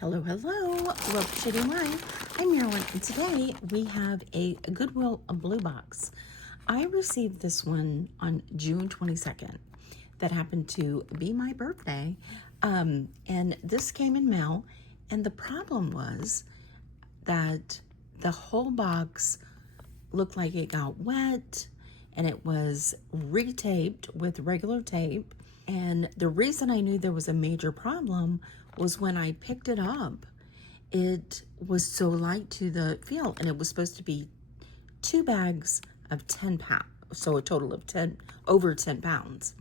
Hello, hello. Welcome to Shady Wine. I'm Marilyn, and today we have a Goodwill Bluebox. I received this one on June 22nd. That happened to be my birthday. And this came in mail, and the problem was that the whole box looked like it got wet, and it was retaped with regular tape. And the reason I knew there was a major problem was when I picked it up, it was so light to the feel, and it was supposed to be 2 bags of 10 pounds, so a total of over 10 pounds.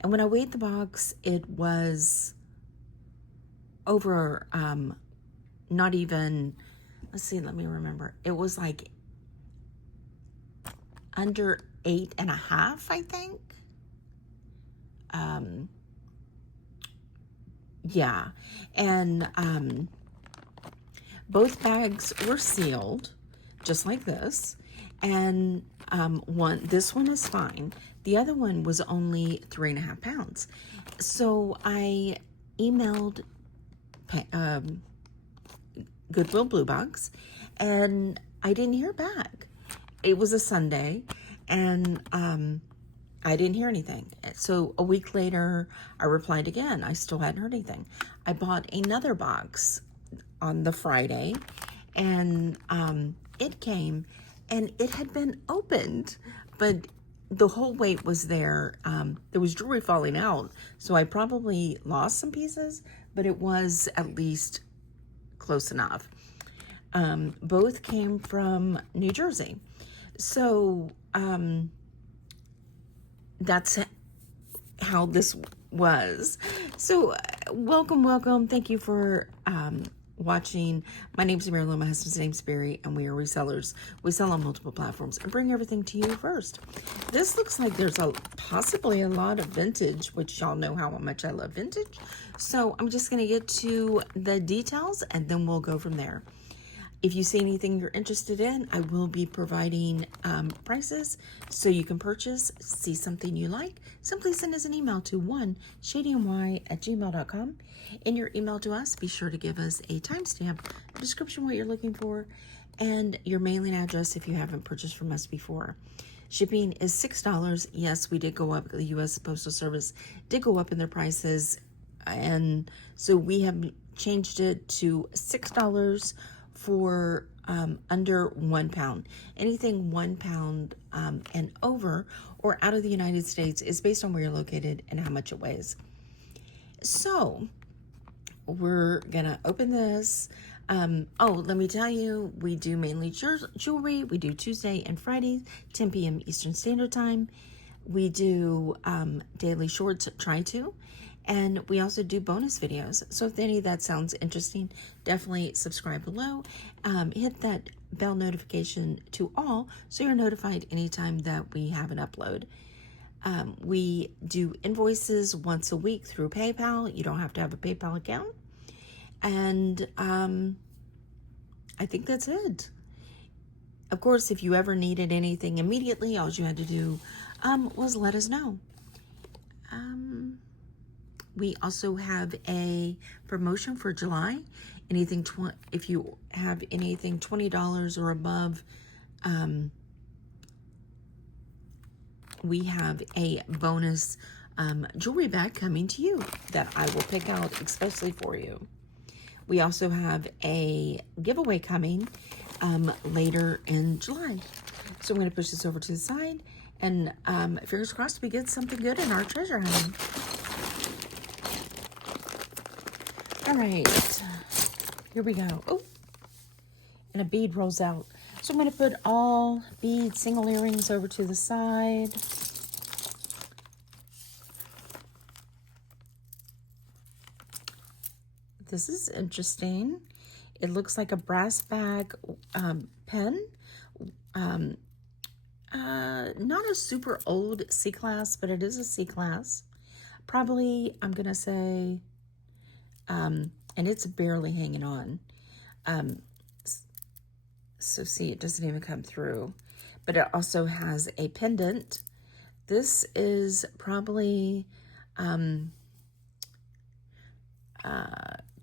And when I weighed the box, it was over, not even, let me remember. It was like under 8.5, I think. Yeah, and both bags were sealed, just like this, and this one is fine. The other one was only 3.5 pounds. So I emailed Goodwill Bluebox, and I didn't hear back. It was a Sunday, and I didn't hear anything. So a week later, I replied again. I still hadn't heard anything. I bought another box on the Friday, and it came, and it had been opened, but the whole weight was there. There was jewelry falling out, so I probably lost some pieces, but it was at least close enough. Both came from New Jersey. So that's how this was. So welcome. Thank you for watching. My name's Miriam. My husband's name's Barry, and we are resellers. We sell on multiple platforms and bring everything to you first. This looks like there's possibly a lot of vintage, which y'all know how much I love vintage. So I'm just going to get to the details, and then we'll go from there. If you see anything you're interested in, I will be providing prices so you can purchase. See something you like, simply send us an email to shadymY@gmail.com. In your email to us, be sure to give us a timestamp, a description what you're looking for, and your mailing address if you haven't purchased from us before. Shipping is $6. Yes, we did go up. The U.S. Postal Service did go up in their prices, and so we have changed it to $6 for under 1 pound. Anything 1 pound and over or out of the United States is based on where you're located and how much it weighs. So we're gonna open this. Let me tell you, we do mainly jewelry. We do Tuesday and Fridays, 10 p.m. Eastern Standard Time. We do daily shorts, try to. And we also do bonus videos. So if any of that sounds interesting, definitely subscribe below. Hit that bell notification to all so you're notified anytime that we have an upload. We do invoices once a week through PayPal. You don't have to have a PayPal account. And I think that's it. Of course, if you ever needed anything immediately, all you had to do was let us know. We also have a promotion for July. If you have anything $20 or above, we have a bonus jewelry bag coming to you that I will pick out especially for you. We also have a giveaway coming later in July. So I'm going to push this over to the side, and fingers crossed we get something good in our treasure hunt. All right, here we go. Oh, and a bead rolls out. So I'm going to put all beads, single earrings over to the side. This is interesting. It looks like a brass bag pen. Not a super old C-class, but it is a C-class. Probably, I'm going to say, and it's barely hanging on. So see, it doesn't even come through. But it also has a pendant. This is probably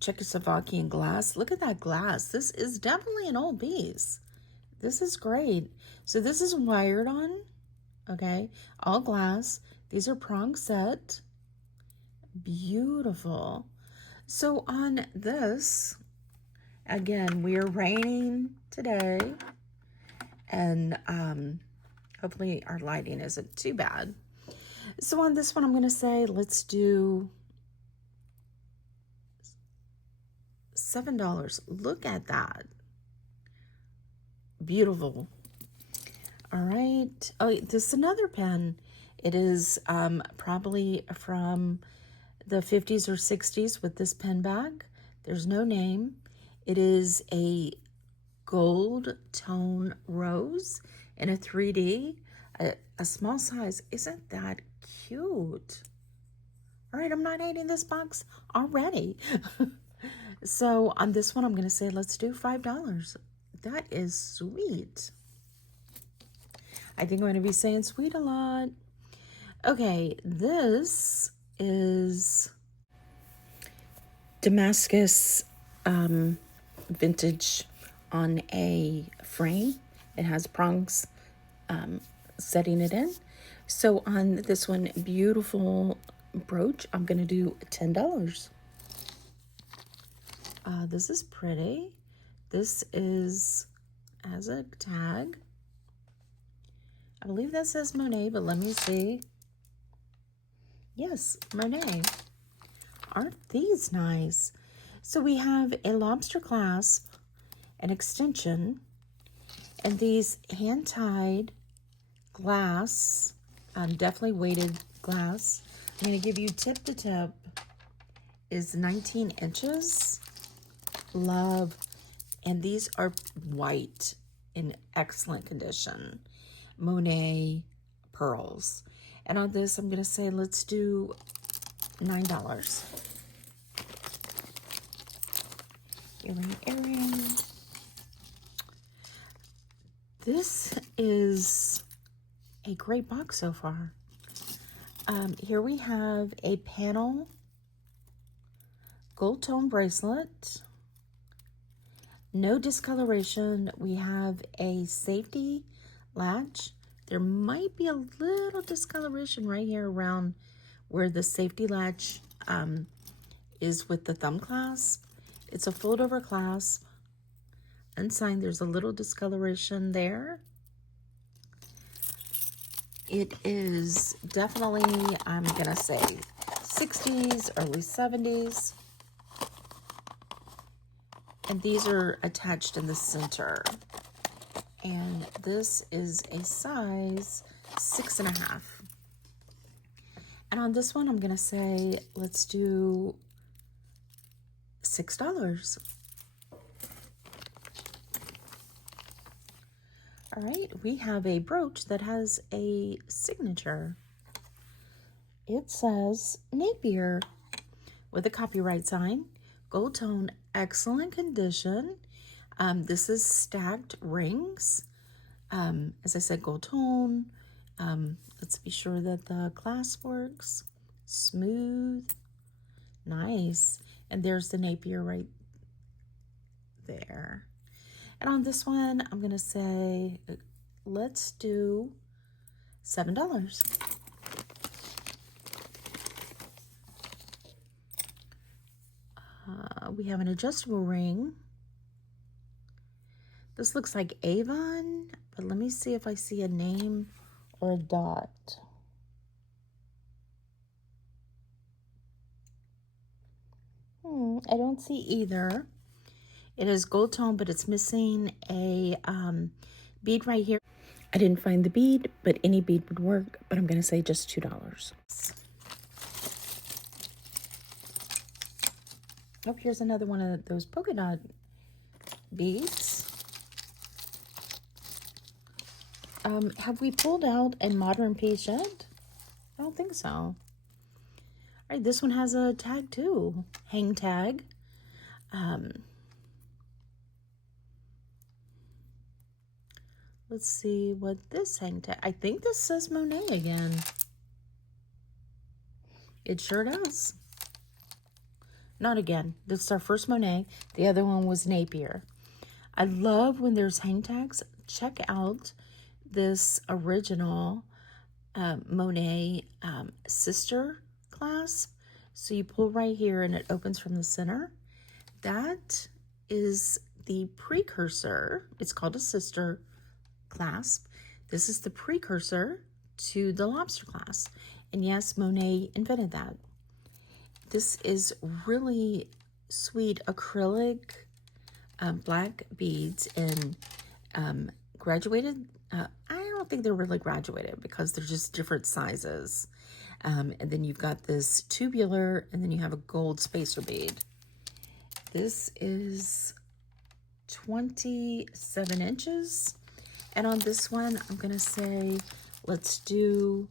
Czechoslovakian glass. Look at that glass. This is definitely an old piece. This is great. So this is wired on, okay? All glass. These are prong set. Beautiful. So on this, again, we are raining today, and hopefully our lighting isn't too bad. So on this one, I'm going to say, let's do $7. Look at that. Beautiful. All right. Oh, this is another pen. It is probably from the 50s or 60s with this pen bag. There's no name. It is a gold tone rose in a 3D, a small size. Isn't that cute? All right, I'm not hating this box already. So on this one, I'm going to say, let's do $5. That is sweet. I think I'm going to be saying sweet a lot. Okay, this is Damascus vintage on a frame. It has prongs setting it in. So on this one, beautiful brooch, I'm going to do $10. This is pretty. This has a tag. I believe that says Monet, but let me see. Yes, Monet. Aren't these nice? So we have a lobster clasp, an extension, and these hand-tied glass, definitely weighted glass. I'm going to give you tip to tip is 19 inches. Love. And these are white in excellent condition. Monet pearls. And on this, I'm going to say, let's do $9. Earring. This is a great box so far. Here we have a panel gold tone bracelet. No discoloration. We have a safety latch. There might be a little discoloration right here around where the safety latch is with the thumb clasp. It's a fold over clasp. Unsigned, there's a little discoloration there. It is definitely, I'm gonna say 60s, early 70s. And these are attached in the center. And this is a size 6.5. And on this one, I'm gonna say, let's do $6. All right, we have a brooch that has a signature. It says Napier with a copyright sign, gold tone, excellent condition. This is stacked rings. As I said, gold tone. Let's be sure that the clasp works. Smooth, nice. And there's the Napier right there. And on this one, I'm gonna say, let's do $7. We have an adjustable ring. This looks like Avon, but let me see if I see a name or a dot. I don't see either. It is gold tone, but it's missing a bead right here. I didn't find the bead, but any bead would work, but I'm gonna say just $2. Oh, here's another one of those polka dot beads. Have we pulled out a modern piece yet? I don't think so. All right, this one has a tag too, hang tag. Let's see what this hang tag, I think this says Monet again. It sure does. not again. This is our first Monet. The other one was Napier. I love when there's hang tags. Check out this original Monet sister clasp. So you pull right here and it opens from the center. That is the precursor. It's called a sister clasp. This is the precursor to the lobster clasp. And yes, Monet invented that. This is really sweet acrylic black beads in graduated. I don't think they're really graduated because they're just different sizes. And then you've got this tubular, and then you have a gold spacer bead. This is 27 inches. And on this one, I'm going to say, let's do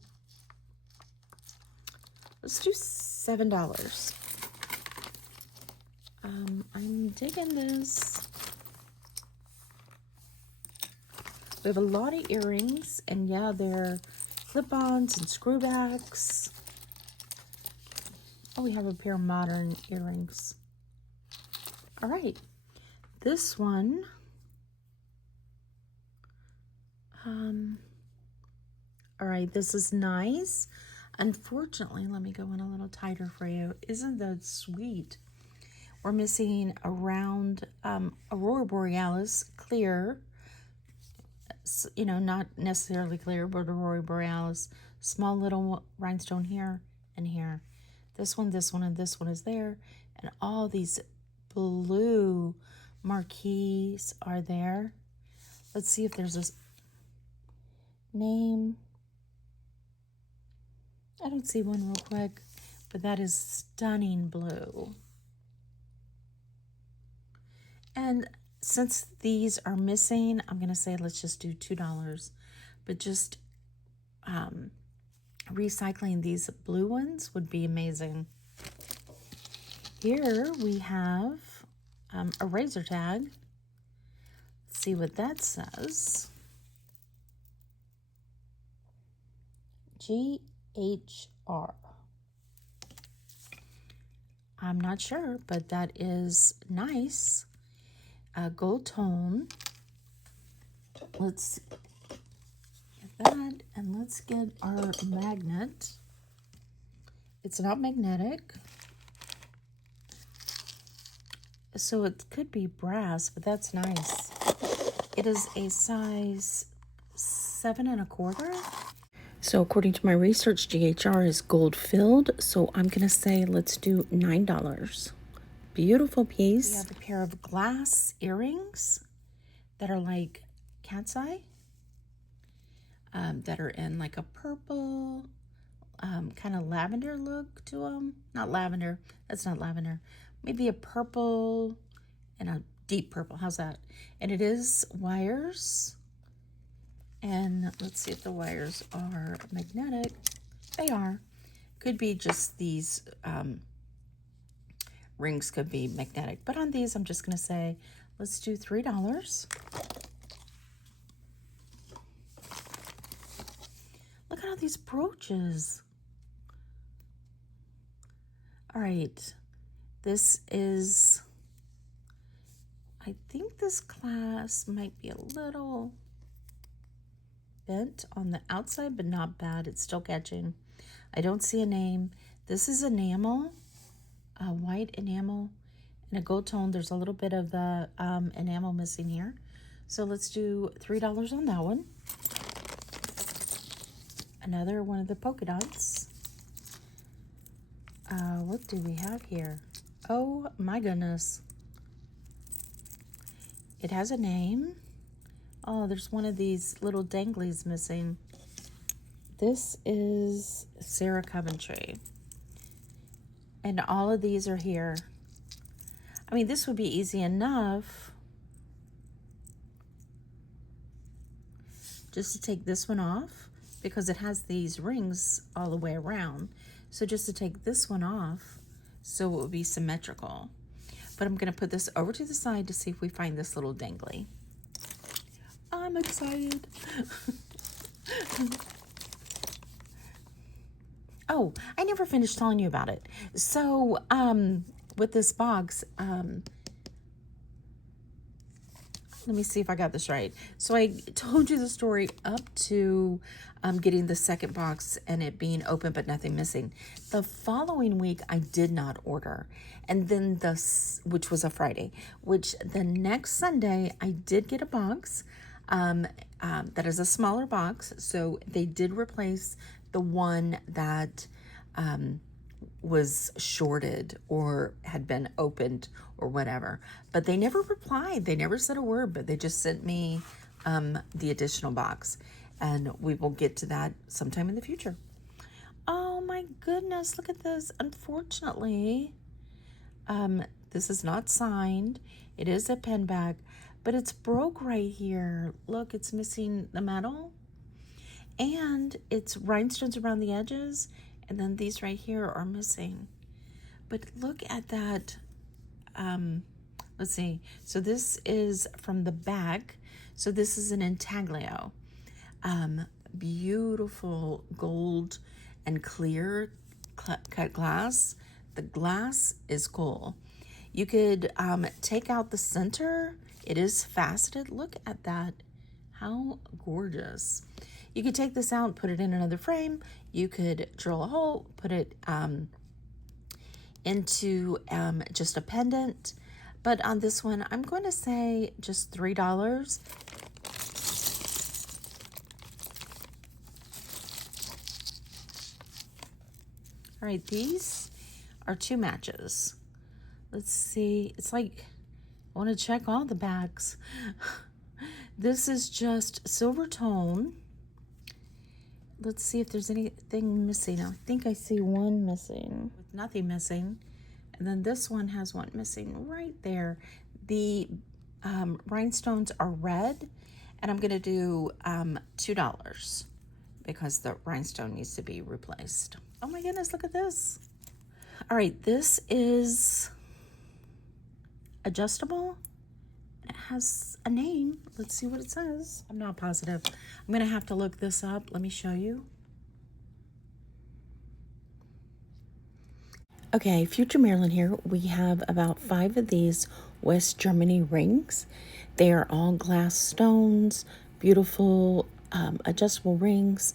$7. I'm digging this. We have a lot of earrings, and yeah, they're clip-ons and screwbacks. Oh, we have a pair of modern earrings. All right, this one, all right, this is nice. Unfortunately, let me go in a little tighter for you. Isn't that sweet? We're missing a round Aurora Borealis clear, you know, not necessarily clear, but Aurora Borealis, small little rhinestone here and here. This one, and this one is there. And all these blue marquees are there. Let's see if there's this name. I don't see one real quick, but that is stunning blue. And since these are missing, I'm going to say let's just do $2. But just recycling these blue ones would be amazing. Here we have a razor tag. Let's see what that says. GHR. I'm not sure, but that is nice. Gold tone. Let's get that, and let's get our magnet. It's not magnetic, so it could be brass, but that's nice. It is a size 7 1/4. So according to my research, GHR is gold filled, so I'm gonna say let's do $9. Beautiful piece. We have a pair of glass earrings that are like cat's eye, that are in like a purple, kind of lavender look to them. Not lavender, that's not lavender. Maybe a purple and a deep purple, how's that? And it is wires. And let's see if the wires are magnetic. They are. Could be just these, rings could be magnetic, but on these I'm just going to say let's do $3. Look at all these brooches. All right, this is, I think this class might be a little bent on the outside, but not bad. It's still catching. I don't see a name. This is enamel. White enamel and a gold tone. There's a little bit of the enamel missing here. So let's do $3 on that one. Another one of the polka dots. What do we have here? Oh my goodness. It has a name. Oh, there's one of these little danglies missing. This is Sarah Coventry. And all of these are here. I mean, this would be easy enough just to take this one off because it has these rings all the way around. So just to take this one off so it would be symmetrical. But I'm gonna put this over to the side to see if we find this little dangly. I'm excited. Oh, I never finished telling you about it. So with this box, let me see if I got this right. So I told you the story up to getting the second box and it being open but nothing missing. The following week, I did not order. And then which was a Friday, which the next Sunday, I did get a box that is a smaller box. So they did replace the one that was shorted or had been opened or whatever, but they never replied. They never said a word, but they just sent me the additional box, and we will get to that sometime in the future. Oh my goodness, look at this. Unfortunately, this is not signed. It is a pen bag, but it's broke right here. Look, it's missing the metal, and it's rhinestones around the edges. And then these right here are missing. But look at that. Let's see. So this is from the bag. So this is an intaglio. Beautiful gold and clear cut glass. The glass is cool. You could take out the center. It is faceted. Look at that. How gorgeous. You could take this out, put it in another frame. You could drill a hole, put it into just a pendant. But on this one, I'm going to say just $3. All right, these are 2 matches. Let's see. It's like, I want to check all the bags. This is just silver tone. Let's see if there's anything missing. I think I see one missing with nothing missing. And then this one has one missing right there. The rhinestones are red, and I'm going to do $2 because the rhinestone needs to be replaced. Oh my goodness, look at this. All right, this is adjustable. It has a name. Let's see what it says. I'm not positive. I'm going to have to look this up. Let me show you. Okay, Future Marilyn here. We have about 5 of these West Germany rings. They are all glass stones, beautiful adjustable rings.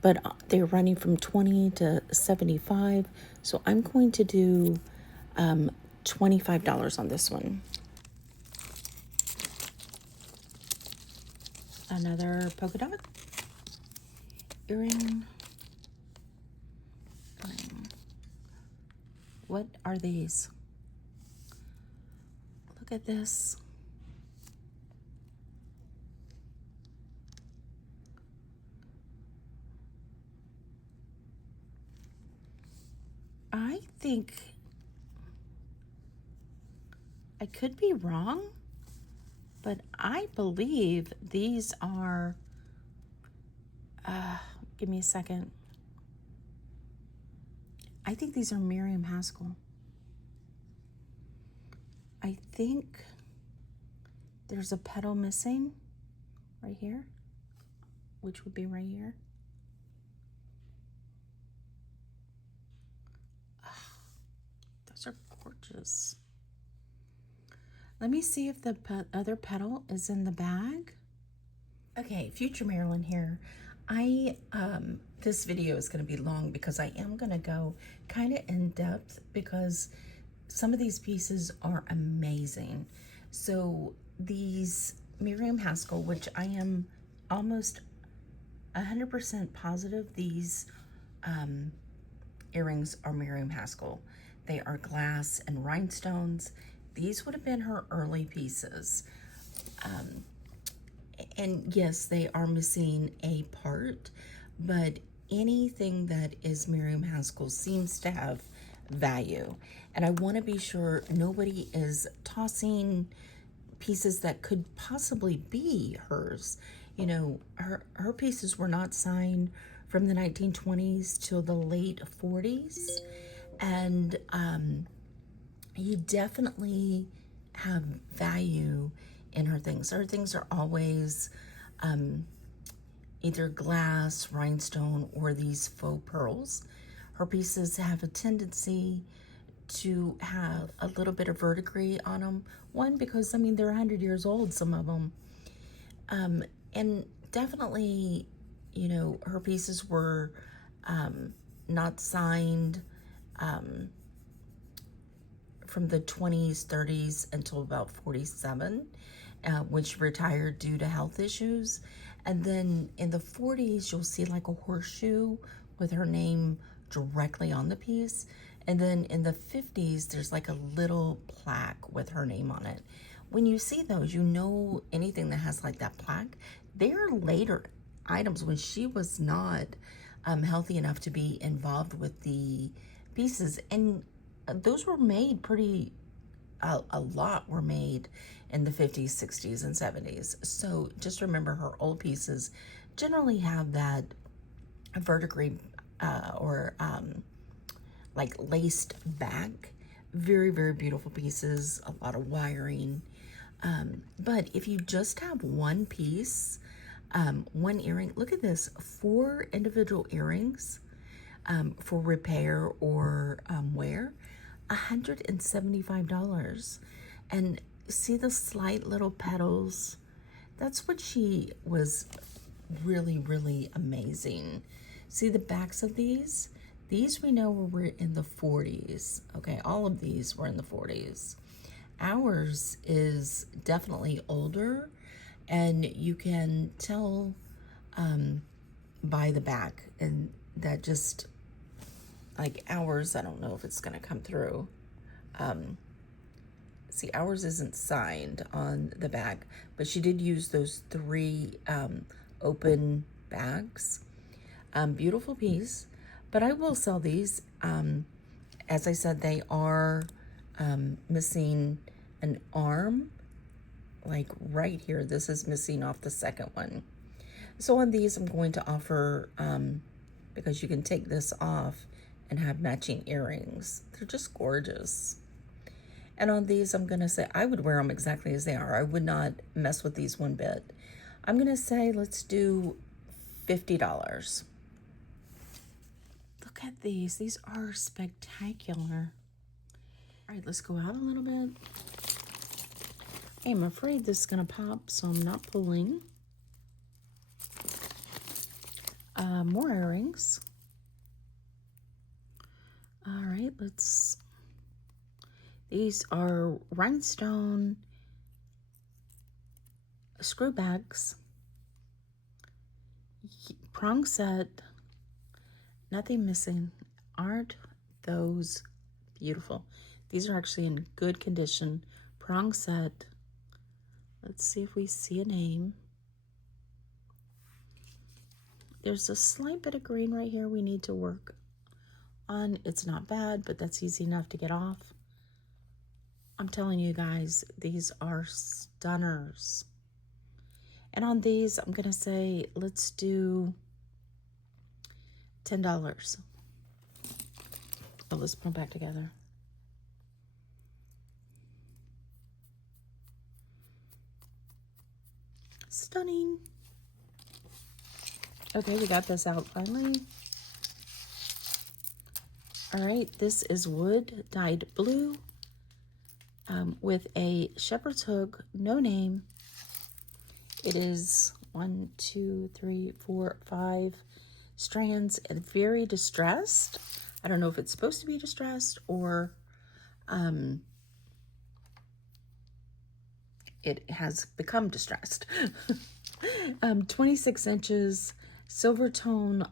But they're running from 20 to 75. So I'm going to do $25 on this one. Another polka dot earring. What are these? Look at this. I think I could be wrong, but I believe these are, give me a second. I think these are Miriam Haskell. I think there's a petal missing right here, which would be right here. Those are gorgeous. Let me see if the other petal is in the bag. Okay, Future Marilyn here. This video is going to be long because I am going to go kind of in depth because some of these pieces are amazing. So these Miriam Haskell, which I am almost 100% positive these earrings are Miriam Haskell. They are glass and rhinestones. These would have been her early pieces. And yes, they are missing a part, but anything that is Miriam Haskell seems to have value. And I want to be sure nobody is tossing pieces that could possibly be hers. You know, her pieces were not signed from the 1920s till the late 40s. And you definitely have value in her things. Her things are always either glass, rhinestone, or these faux pearls. Her pieces have a tendency to have a little bit of verdigris on them. One, because, I mean, they're 100 years old, some of them. And definitely, you know, her pieces were not signed from the 20s, 30s until about 47, when she retired due to health issues. And then in the 40s, you'll see like a horseshoe with her name directly on the piece. And then in the 50s, there's like a little plaque with her name on it. When you see those, you know anything that has like that plaque, they're later items when she was not healthy enough to be involved with the pieces. And those were made pretty, a lot were made in the 50s, 60s, and 70s. So just remember, her old pieces generally have that verdigris or like laced back. Very, very beautiful pieces, a lot of wiring. But if you just have one piece, one earring, look at this, 4 individual earrings for repair or wear, $175. And see the slight little petals? That's what she was really, really amazing. See the backs of these? These we know were in the 40s. Okay, all of these were in the 40s. Ours is definitely older, and you can tell by the back, and that just, like ours, I don't know if it's gonna come through. See, ours isn't signed on the back, but she did use those 3 open bags. Beautiful piece, but I will sell these. As I said, they are missing an arm, like right here. This is missing off the second one. So on these, I'm going to offer, because you can take this off and have matching earrings. They're just gorgeous. And on these, I'm going to say, I would wear them exactly as they are. I would not mess with these one bit. I'm going to say, let's do $50. Look at these. These are spectacular. All right, let's go out a little bit. I'm afraid this is going to pop, so I'm not pulling. More earrings. All right, these are rhinestone screw bags, prong set, nothing missing. Aren't those beautiful? These are actually in good condition. Prong set. Let's see if we see a name. There's a slight bit of green right here we need to work on. It's not bad, but that's easy enough to get off. I'm telling you guys, these are stunners. And on these, I'm gonna say, let's do $10. Oh, let's put them back together. Stunning. Okay, we got this out finally. All right, this is wood dyed blue with a shepherd's hook, no name. It is 1, 2, 3, 4, 5 strands and very distressed. I don't know if it's supposed to be distressed or it has become distressed. 26 inches, silver tone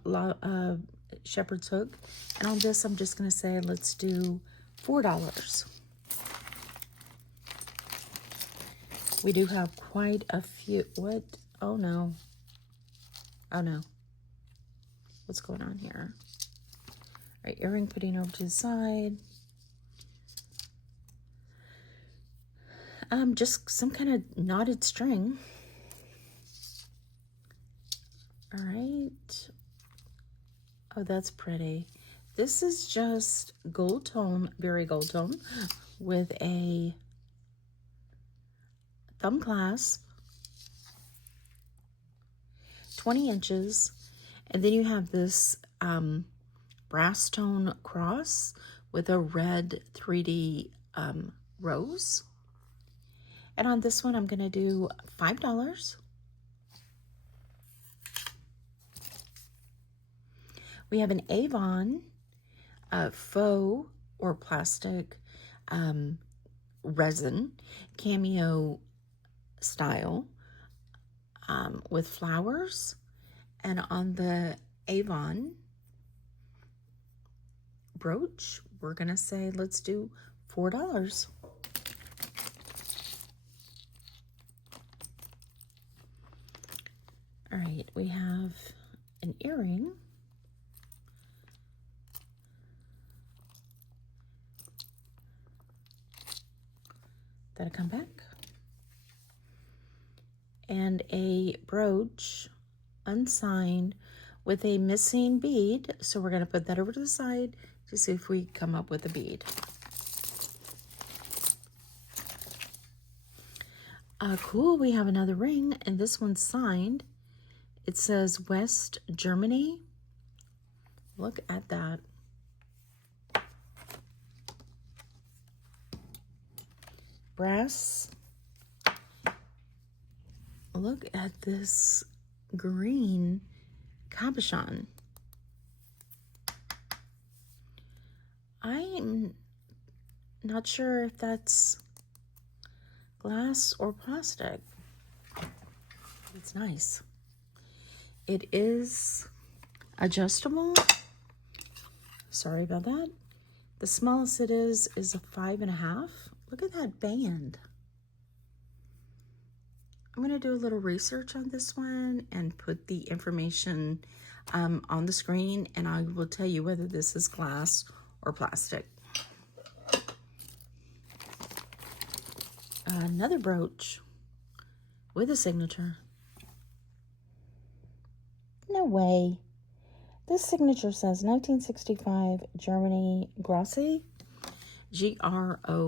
shepherd's hook. And on this, I'm just going to say, let's do $4. We do have quite a few. What? Oh, no. Oh, no. What's going on here? All right, earring putting over to the side. Just some kind of knotted string. All right. Oh, that's pretty. This is just gold tone, very gold tone, with a thumb clasp, 20 inches, and then you have this brass tone cross with a red 3D rose. And on this one, I'm going to do $5. We have an Avon faux or plastic resin cameo style with flowers. And on the Avon brooch, we're going to say, let's do $4. All right, we have an earring. That'll come back. And a brooch, unsigned, with a missing bead. So we're going to put that over to the side to see if we come up with a bead. Cool, we have another ring, and this one's signed. It says West Germany. Look at that. Brass. Look at this green cabochon. I'm not sure if that's glass or plastic. It's nice. It is adjustable. Sorry about that. The smallest it is a 5.5. Look at that band. I'm going to do a little research on this one and put the information on the screen, and I will tell you whether this is glass or plastic. Another brooch with a signature. No way. This signature says 1965 Germany, Grosse, Grosse.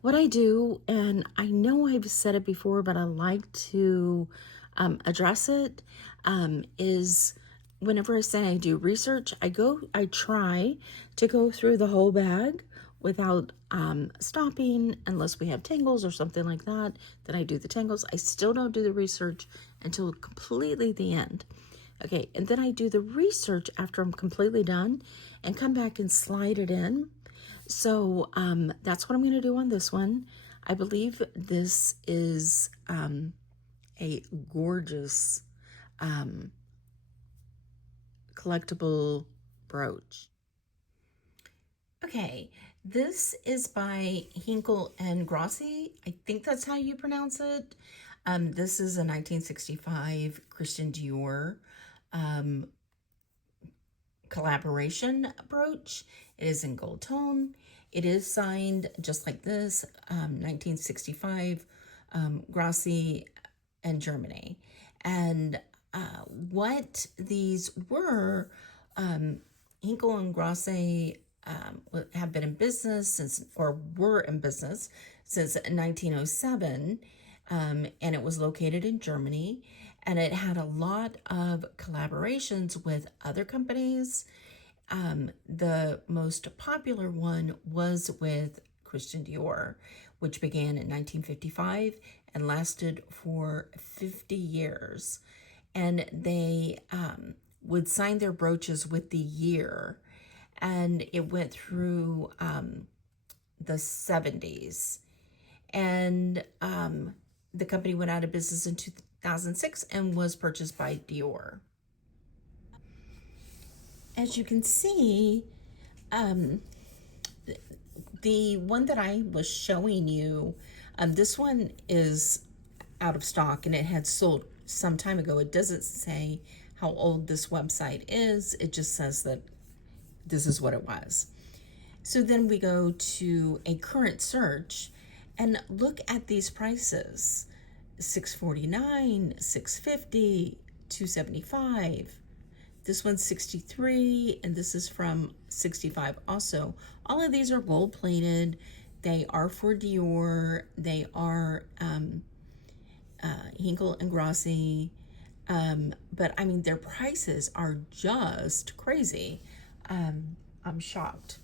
What I do, and I know I've said it before, but I like to address it, is whenever I say I do research, I try to go through the whole bag without stopping, unless we have tangles or something like that, then I do the tangles. I still don't do the research until completely the end. Okay, and then I do the research after I'm completely done and come back and slide it in. So that's what I'm going to do on this one. I believe this is a gorgeous collectible brooch. Okay, this is by Haskell and Grosse. I think that's how you pronounce it. This is a 1965 Christian Dior collaboration brooch. It is in gold tone. It is signed just like this, 1965, Grosse and Germany. And what these were, Haskell and Grosse have been in business since, or were in business since 1907, and it was located in Germany, and it had a lot of collaborations with other companies. The most popular one was with Christian Dior, which began in 1955 and lasted for 50 years. And they would sign their brooches with the year, and it went through the 70s. And the company went out of business in 2006 and was purchased by Dior. As you can see, the one that I was showing you, this one is out of stock, and it had sold some time ago. It doesn't say how old this website is. It just says that this is what it was. So then we go to a current search and look at these prices. $649, $650, $275. This one's $63, and this is from $65 also. All of these are gold plated. They are for Dior. They are Haskell and Grosse. But I mean, their prices are just crazy. I'm shocked.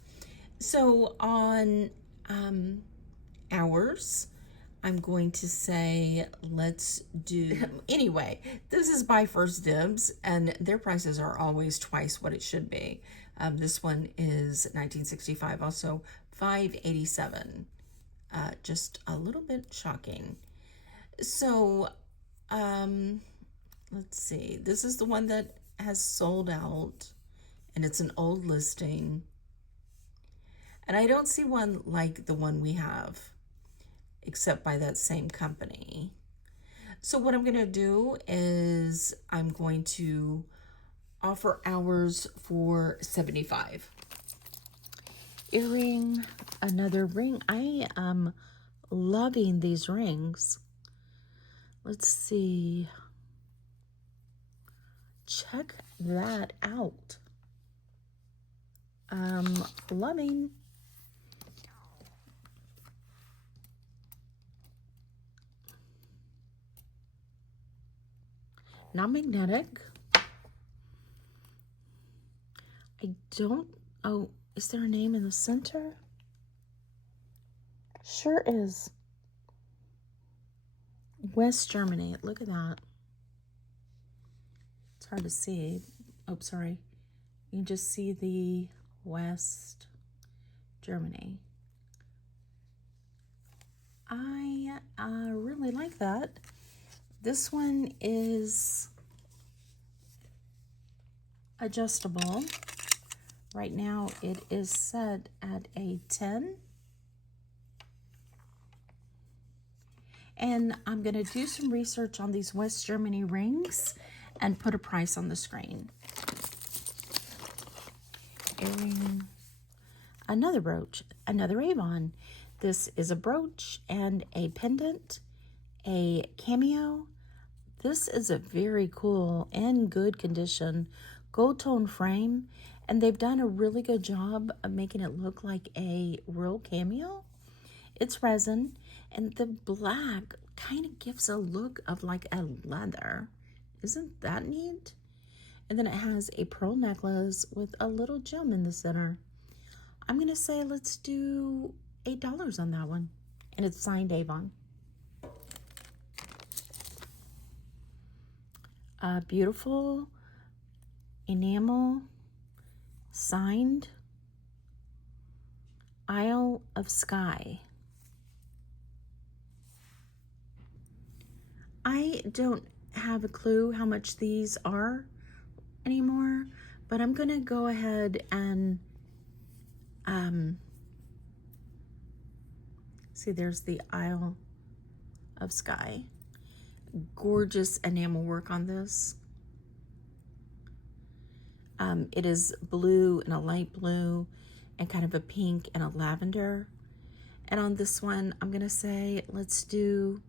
So on hours, I'm going to say let's do anyway. This is by First Dibs, and their prices are always twice what it should be. This one is 1965, also 587. Just a little bit shocking. So let's see. This is the one that has sold out, and it's an old listing. And I don't see one like the one we have, except by that same company. So what I'm going to do is I'm going to offer hours for 75. Earring, another ring. I am loving these rings. Let's see. Check that out. Loving. Not magnetic. I don't, oh, is there a name in the center? Sure is. West Germany. Look at that. It's hard to see. Oh, sorry. You can just see the West Germany. I really like that. This one is adjustable. Right now it is set at a 10. And I'm going to do some research on these West Germany rings and put a price on the screen. Earring, another brooch, another Avon. This is a brooch and a pendant, a cameo. This is a very cool and good condition gold tone frame, and they've done a really good job of making it look like a real cameo. It's resin, and the black kind of gives a look of like a leather. Isn't that neat? And then it has a pearl necklace with a little gem in the center. I'm going to say let's do $8 on that one. And it's signed Avon. Beautiful enamel signed Isle of Skye. I don't have a clue how much these are anymore, but I'm gonna go ahead and see, there's the Isle of Skye. Gorgeous enamel work on this. It is blue and a light blue and kind of a pink and a lavender. And on this one, I'm gonna say let's do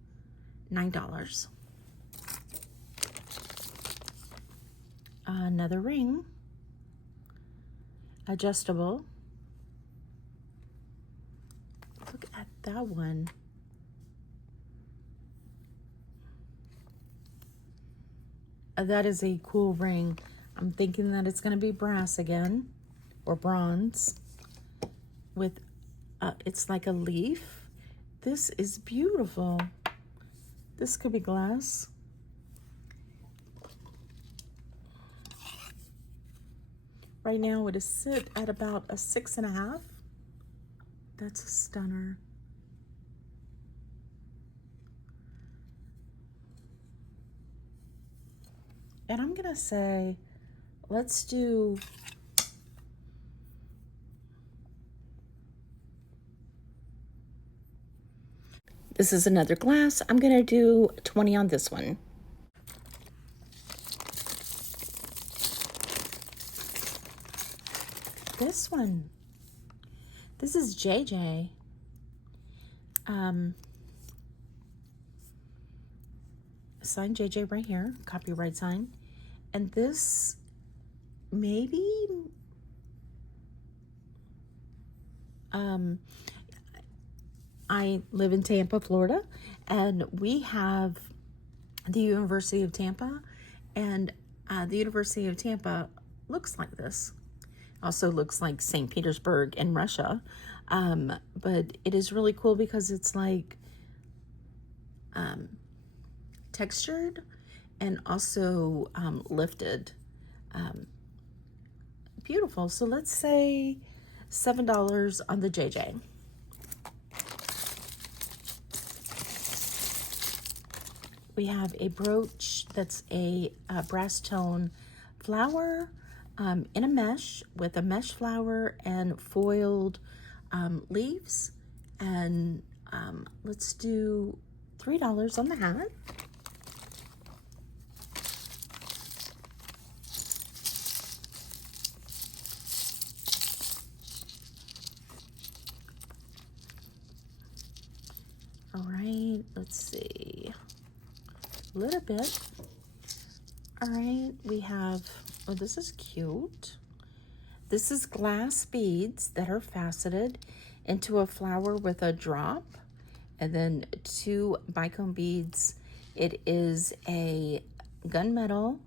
$9. Another ring, adjustable. Look at that one. That is a cool ring. I'm thinking that it's going to be brass again, or bronze, with it's like a leaf. This is beautiful. This could be glass. Right now it is sit at about a 6.5. That's a stunner. And I'm gonna say, let's do this is another glass. I'm gonna do 20 on this one. This one, this is JJ. Sign JJ right here, copyright sign. And this maybe I live in Tampa, Florida, and we have the University of Tampa, And the University of Tampa looks like this. Also looks like St. Petersburg in Russia. But it is really cool because it's like textured and also lifted. Beautiful. So let's say $7 on the JJ. We have a brooch that's a brass tone flower in a mesh with a mesh flower and foiled leaves. And let's do $3 on the hat. All right, let's see. A little bit. All right, we have, oh, this is cute. This is glass beads that are faceted into a flower with a drop, and then 2 bicone beads. It is a gunmetal.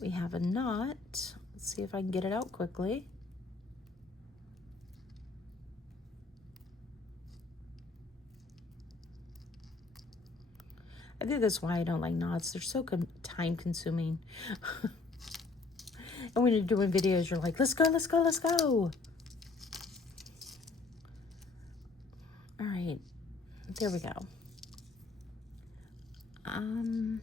We have a knot. Let's see if I can get it out quickly. I think that's why I don't like knots. They're so time consuming. And when you're doing videos, you're like, let's go, let's go, let's go. All right, there we go. I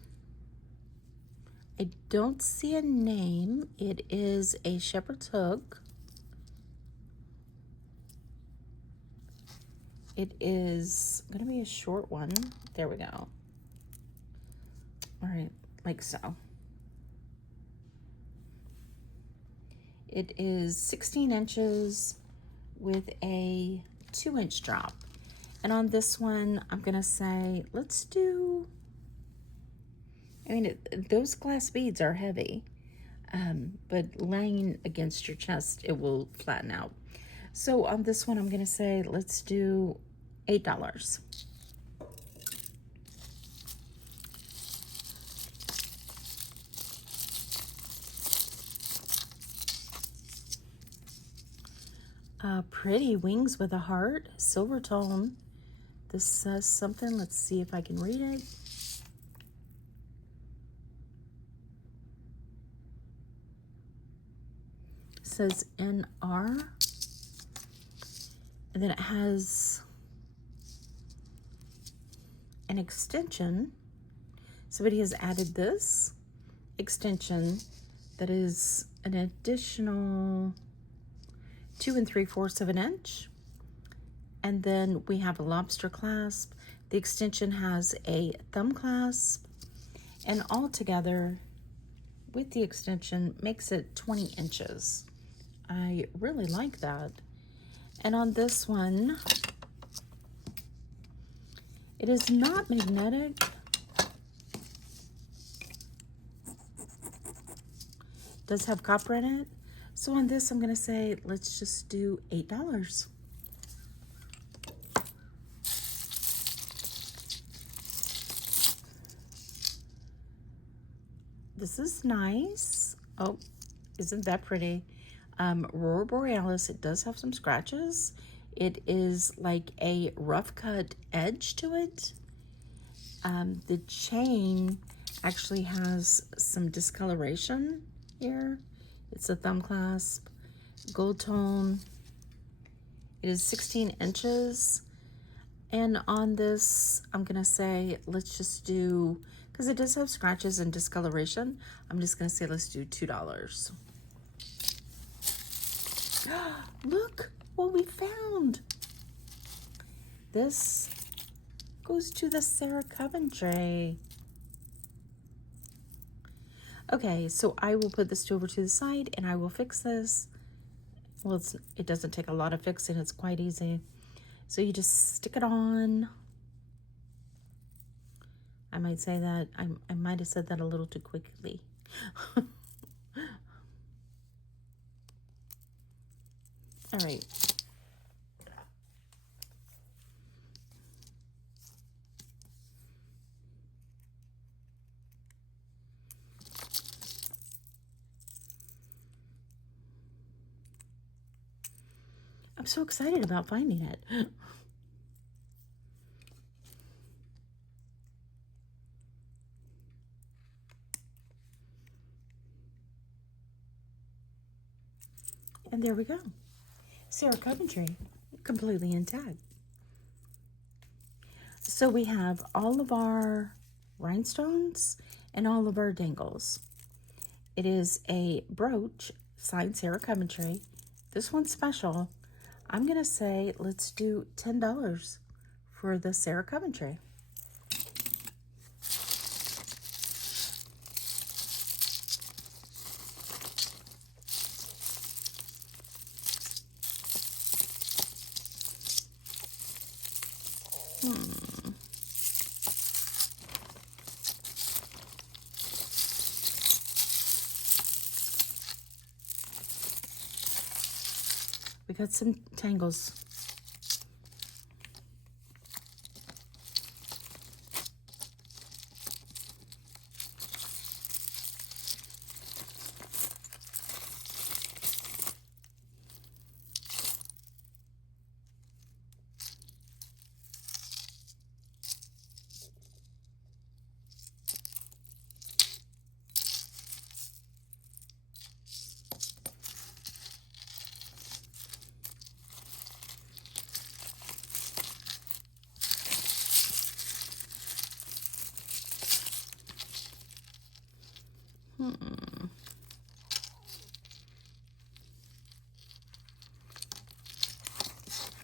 don't see a name. It is a shepherd's hook. It is gonna be a short one. There we go. All right, like so. It is 16 inches with a 2-inch drop. And on this one, I'm gonna say, let's do, I mean, those glass beads are heavy, but laying against your chest, it will flatten out. So on this one, I'm gonna say, let's do $8. Pretty wings with a heart, silver tone. This says something. Let's see if I can read it. It says NR. And then it has an extension. Somebody has added this extension that is an additional 2 3/4 of an inch. And then we have a lobster clasp. The extension has a thumb clasp, and all together with the extension makes it 20 inches. I really like that. And on this one, it is not magnetic. It does have copper in it. So on this, I'm gonna say, let's just do $8. This is nice. Oh, isn't that pretty? Aurora Borealis, it does have some scratches. It is like a rough cut edge to it. The chain actually has some discoloration here. It's a thumb clasp, gold tone. It is 16 inches. And on this, I'm gonna say, let's just do, because it does have scratches and discoloration, I'm just gonna say, let's do $2. Look what we found. This goes to the Sarah Coventry. Okay, so I will put this over to the side and I will fix this. Well, it doesn't take a lot of fixing. It's quite easy. So you just stick it on. I might say that, I might have said that a little too quickly. All right. I'm so excited about finding it. And there we go. Sarah Coventry, completely intact. So we have all of our rhinestones and all of our dangles. It is a brooch, signed Sarah Coventry. This one's special. I'm going to say let's do $10 for the Sarah Coventry. We got some tangles.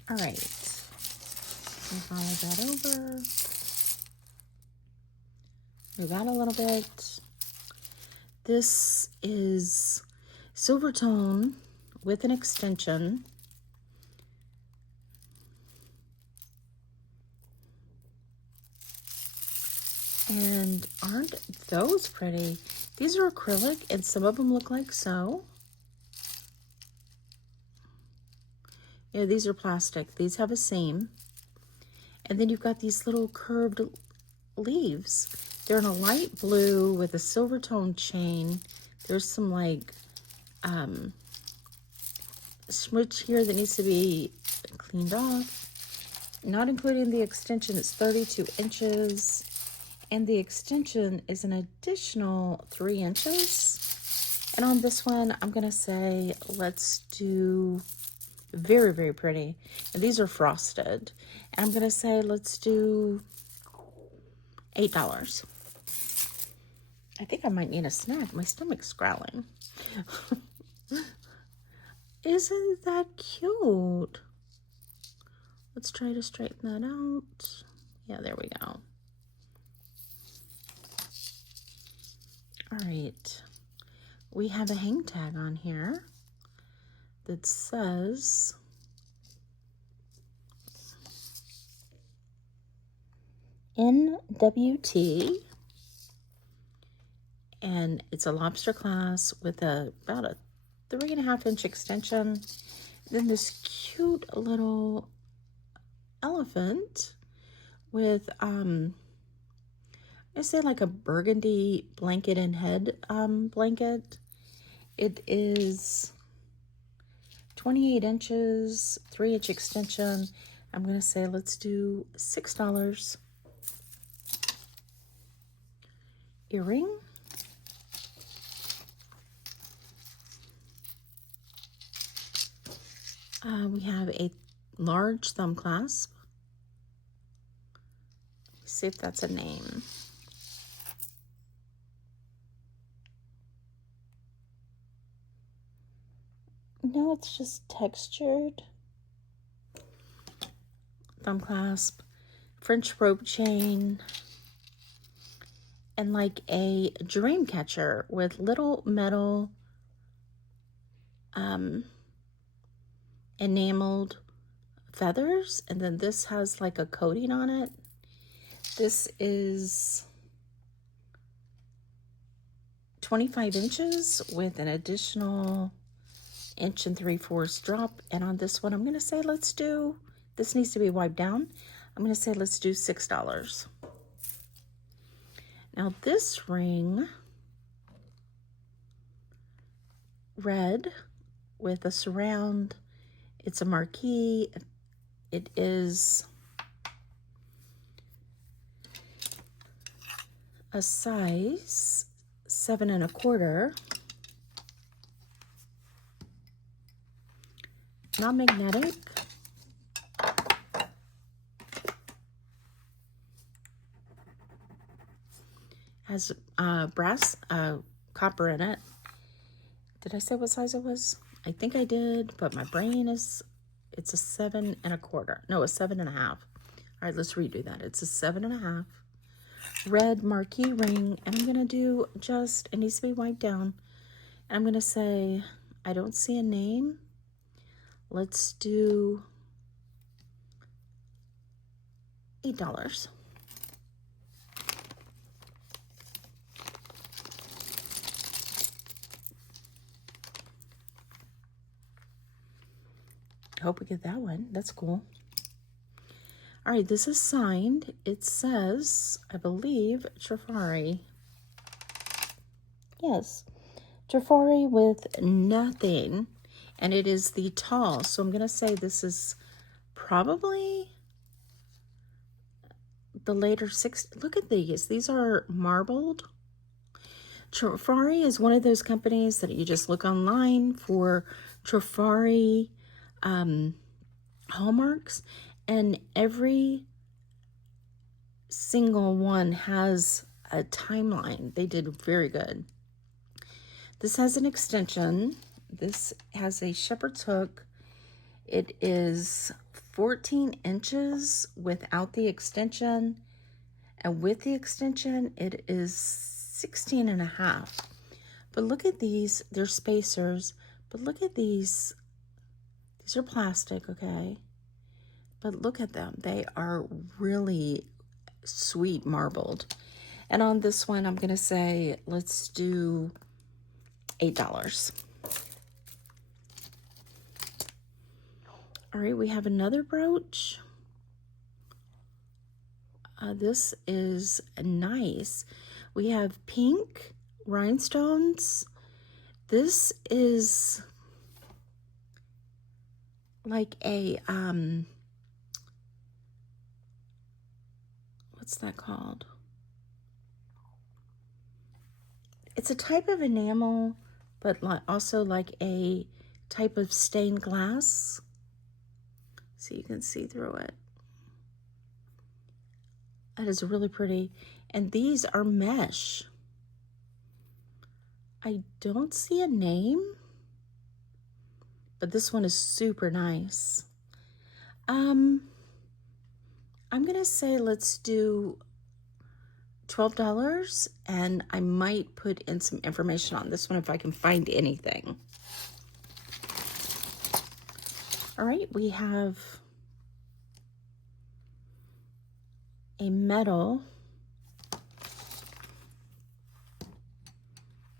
All right, follow that over. Move out a little bit. This is silver tone with an extension. And aren't those pretty? These are acrylic and some of them look like so. Yeah, these are plastic. These have a seam. And then you've got these little curved leaves. They're in a light blue with a silver tone chain. There's some like smudge here that needs to be cleaned off. Not including the extension, it's 32 inches. And the extension is an additional 3 inches. And on this one, I'm gonna say, let's do very, very pretty. And these are frosted. And I'm gonna say, let's do $8. I think I might need a snack. My stomach's growling. Isn't that cute? Let's try to straighten that out. Yeah, there we go. All right. We have a hang tag on here that says NWT, and it's a lobster class with about a 3.5-inch extension. Then this cute little elephant with I say like a burgundy blanket and head blanket. It is 28 inches, 3-inch extension. I'm gonna say let's do $6. Earring. We have a large thumb clasp. Let's see if that's a name. No, it's just textured. Thumb clasp, French rope chain, and like a dream catcher with little metal enameled feathers. And then this has like a coating on it. This is 25 inches with an additional 1 3/4 drop. And on this one, I'm going to say let's do, this needs to be wiped down. I'm going to say let's do $6. Now this ring, red with a surround, It's a marquee. It is a size 7 1/4. Not magnetic. Has brass, copper in it. Did I say what size it was? I think I did, but my brain is, it's a 7 1/4. No, a 7 1/2. All right, let's redo that. It's a 7 1/2. Red marquee ring, and I'm gonna do just, it needs to be wiped down. I'm gonna say, I don't see a name. Let's do $8. Hope we get that one. That's cool. All right, this is signed. It says, I believe, Trifari. Yes, Trifari with nothing, and it is the tall. So I'm gonna say this is probably the later 60s. Look at these. These are marbled. Trifari is one of those companies that you just look online for Trifari hallmarks, and every single one has a timeline. They did very good. This has an extension. This has a shepherd's hook. It is 14 inches without the extension, and with the extension it is 16 1/2. But look at these, they're spacers, but look at these. These are plastic, okay? But look at them. They are really sweet marbled. And on this one, I'm going to say, let's do $8. All right, we have another brooch. This is nice. We have pink rhinestones. This is like a, what's that called? It's a type of enamel, but also like a type of stained glass. So you can see through it. That is really pretty. And these are mesh. I don't see a name, but this one is super nice. I'm gonna say let's do $12, and I might put in some information on this one if I can find anything. All right, we have a medal.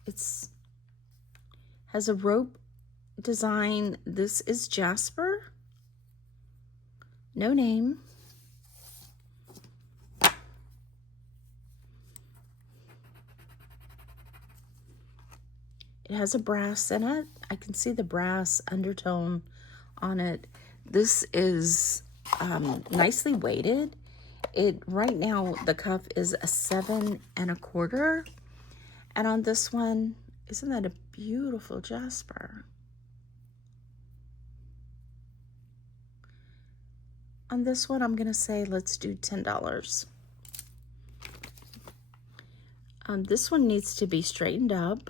It's has a rope design. This is Jasper. No name. It has a brass in it. I can see the brass undertone on it. This is nicely weighted. It right now the cuff is a 7 1/4, and on this one, isn't that a beautiful Jasper? On this one, I'm gonna say let's do $10. This one needs to be straightened up.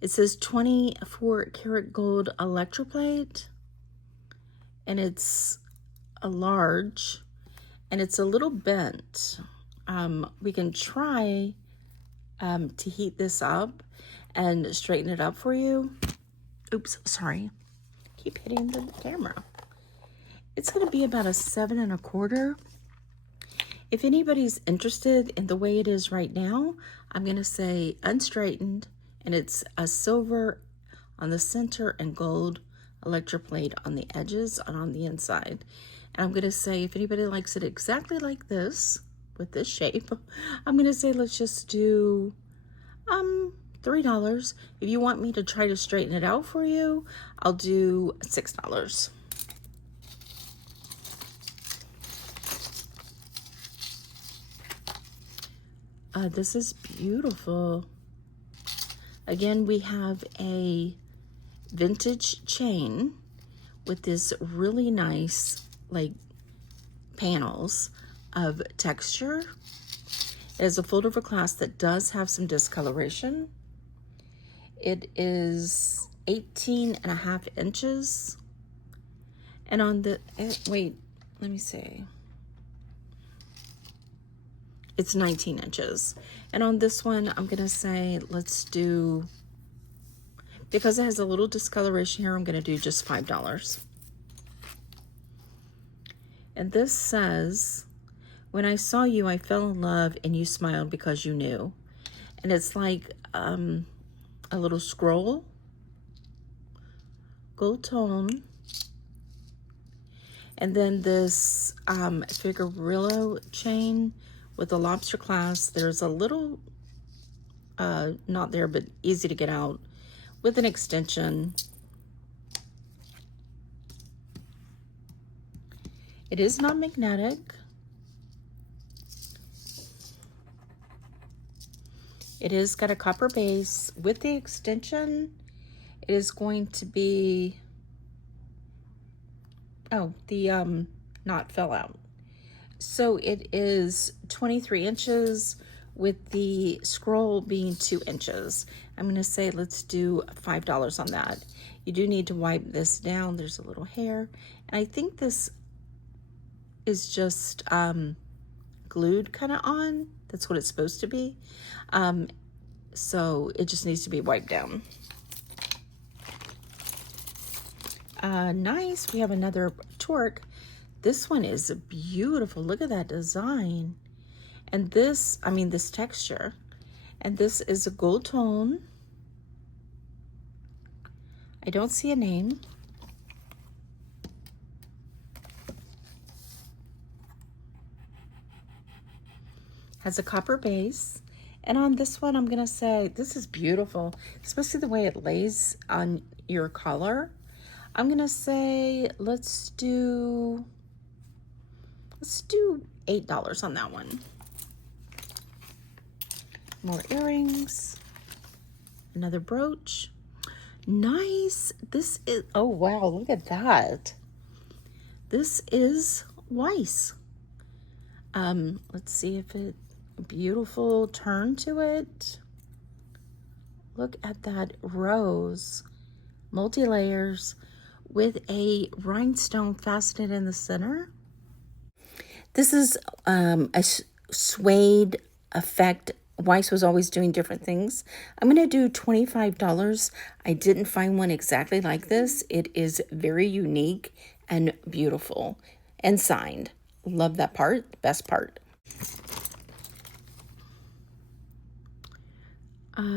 It says 24 karat gold electroplate, and it's a large, and it's a little bent. We can try to heat this up and straighten it up for you. Oops, sorry. Keep hitting the camera. It's going to be about a 7 1/4. If anybody's interested in the way it is right now, I'm going to say unstraightened, and it's a silver on the center and gold electroplate on the edges and on the inside. And I'm going to say if anybody likes it exactly like this, with this shape, I'm going to say let's just do $3. If you want me to try to straighten it out for you, I'll do $6. This is beautiful. Again, we have a vintage chain with this really nice, like, panels of texture. It is a folder for class that does have some discoloration. It is 18.5 inches. And on the, wait, let me see. It's 19 inches. And on this one, I'm gonna say, let's do, because it has a little discoloration here, I'm gonna do just $5. And this says, when I saw you, I fell in love and you smiled because you knew. And it's like a little scroll, gold tone. And then this figurillo chain with a lobster clasp. There's a little, not there, but easy to get out, with an extension. It is not magnetic. It is got a copper base. With the extension, it is going to be, oh, the knot fell out. So it is 23 inches with the scroll being 2 inches. I'm gonna say let's do $5 on that. You do need to wipe this down. There's a little hair. And I think this is just glued kind of on. That's what it's supposed to be. So it just needs to be wiped down. Nice, we have another torque. This one is beautiful. Look at that design. And this, I mean, this texture. And this is a gold tone. I don't see a name. Has a copper base. And on this one, I'm gonna say, this is beautiful, especially the way it lays on your collar. I'm gonna say, let's do $8 on that one. More earrings, another brooch. Nice. This is, oh wow, look at that. This is Weiss. Let's see if it, beautiful turn to it. Look at that rose, multi-layers with a rhinestone faceted in the center. This is a suede effect. Weiss was always doing different things. I'm gonna do $25. I didn't find one exactly like this. It is very unique and beautiful and signed. Love that part, best part.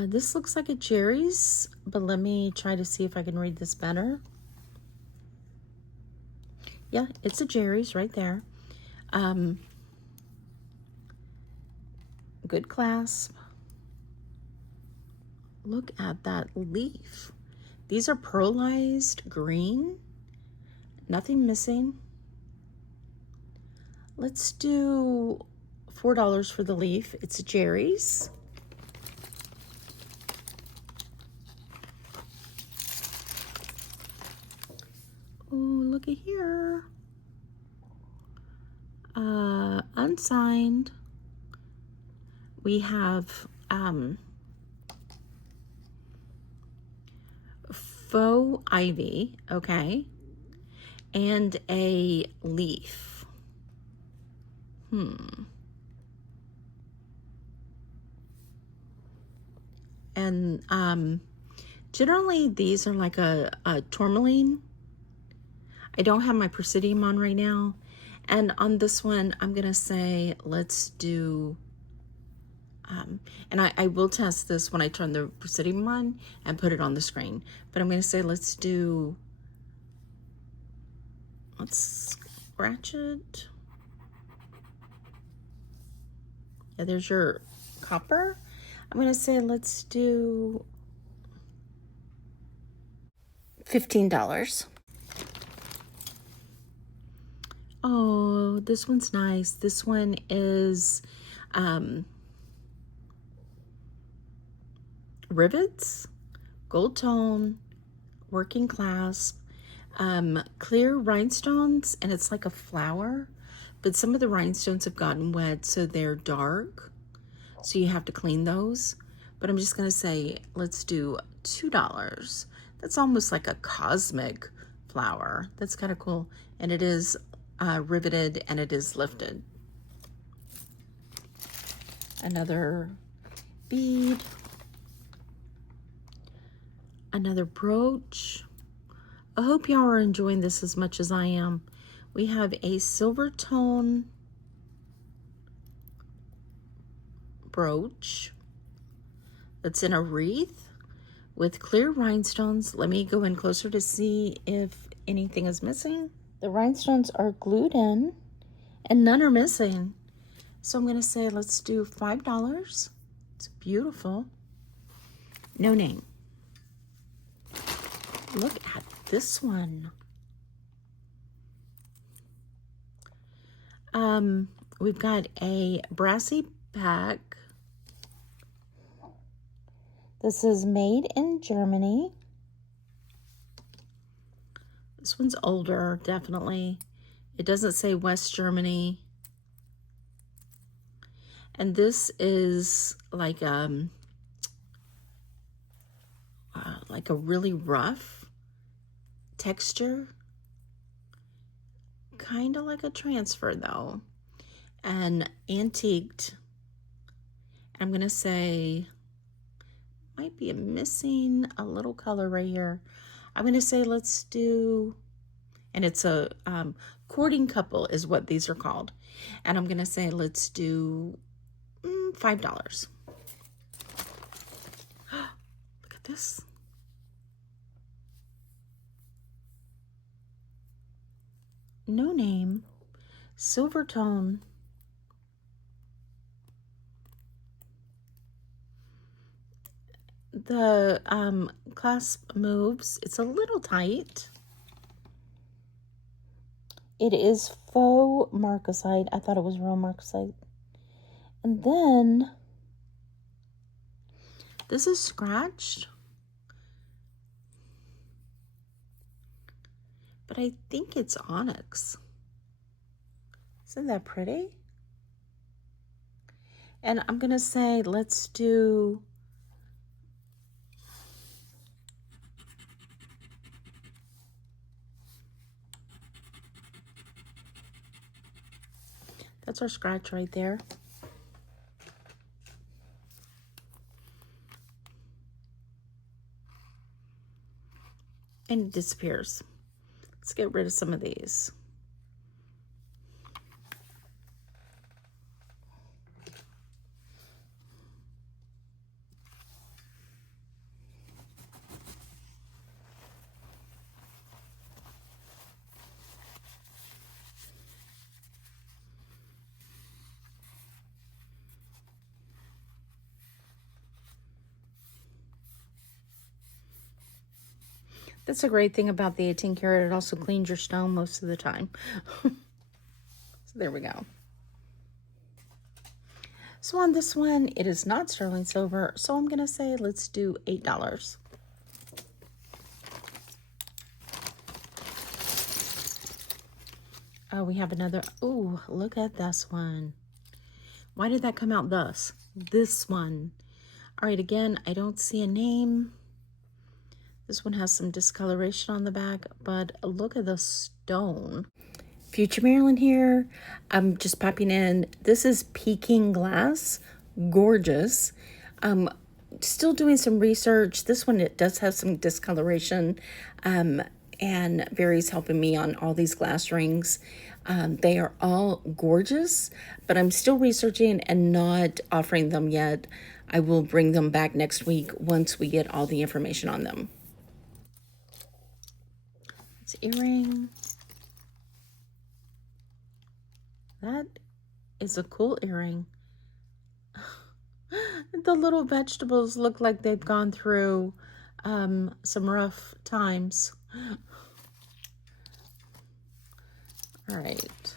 This looks like a Jerry's, but let me try to see if I can read this better. Yeah, it's a Jerry's right there. Good clasp. Look at that leaf. These are pearlized green. Nothing missing. Let's do $4 for the leaf. It's a Jerry's. Oh, look at here. Unsigned. We have faux ivy, okay, and a leaf. And generally these are like a tourmaline. I don't have my Presidium on right now. And on this one, I'm gonna say, let's do, and I will test this when I turn the Presidium on and put it on the screen. But I'm gonna say, let's scratch it. Yeah, there's your copper. I'm going to say let's do $15. Oh, this one's nice. This one is rivets, gold tone, working clasp, clear rhinestones, and it's like a flower, but some of the rhinestones have gotten wet, so they're dark, so you have to clean those. But I'm just going to say, let's do $2. That's almost like a cosmic flower. That's kind of cool. And it is riveted and it is lifted. Another bead. Another brooch. I hope y'all are enjoying this as much as I am. We have a silver tone brooch that's in a wreath with clear rhinestones. Let me go in closer to see if anything is missing. The rhinestones are glued in and none are missing. So I'm going to say let's do $5. It's beautiful. No name. Look at this one. We've got a brassy pack. This is made in Germany. This one's older, definitely. It doesn't say West Germany. And this is like a really rough texture. Kind of like a transfer though. And antiqued. I'm going to say might be missing a little color right here. I'm going to say let's do, and it's a courting couple is what these are called. And I'm going to say let's do $5. Look at this. No name, silver tone. The clasp moves. It's a little tight. It is faux marcasite. I thought it was real marcasite. And then this is scratched. But I think it's onyx. Isn't that pretty? And I'm going to say let's do that's our scratch right there. And it disappears. Let's get rid of some of these. That's a great thing about the 18 karat. It also cleans your stone most of the time. So there we go. So on this one, it is not sterling silver. So I'm going to say let's do $8. Oh, we have another. Oh, look at this one. Why did that come out thus? This one. All right, again, I don't see a name. This one has some discoloration on the back, but look at the stone. Future Marilyn here. I'm just popping in. This is Peking glass. Gorgeous. Still doing some research. This one, it does have some discoloration. And Barry's helping me on all these glass rings. They are all gorgeous, but I'm still researching and not offering them yet. I will bring them back next week once we get all the information on them. It's earring. That is a cool earring. The little vegetables look like they've gone through some rough times. All right.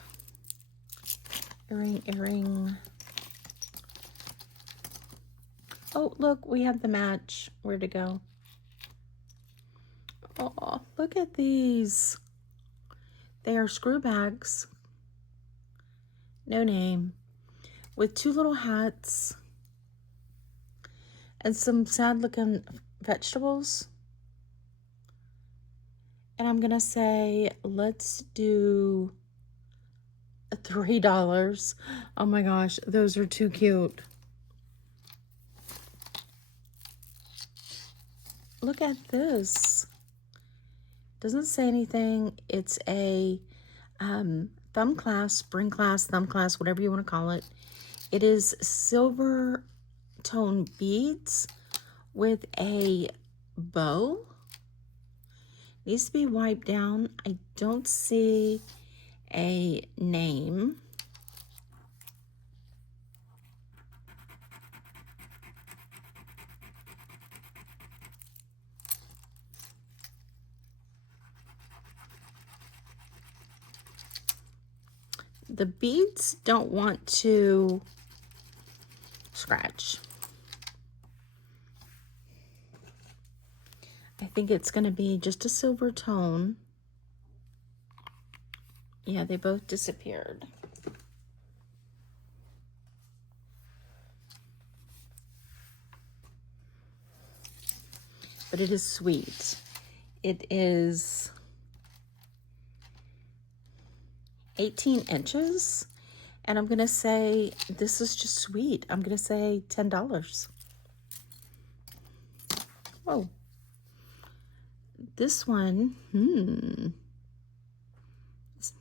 Earring, earring. Oh, look, we have the match. Where'd it go? Oh, look at these. They are screw bags. No name. With two little hats. And some sad looking vegetables. And I'm going to say, let's do $3. Oh my gosh, those are too cute. Look at this. Doesn't say anything. It's a thumb clasp, spring clasp, thumb clasp, whatever you want to call it. It is silver tone beads with a bow. Needs to be wiped down. I don't see a name. The beads don't want to scratch. I think it's going to be just a silver tone. Yeah, they both disappeared. But it is sweet. It is 18 inches. And I'm going to say, this is just sweet. I'm going to say $10. Whoa. This one, isn't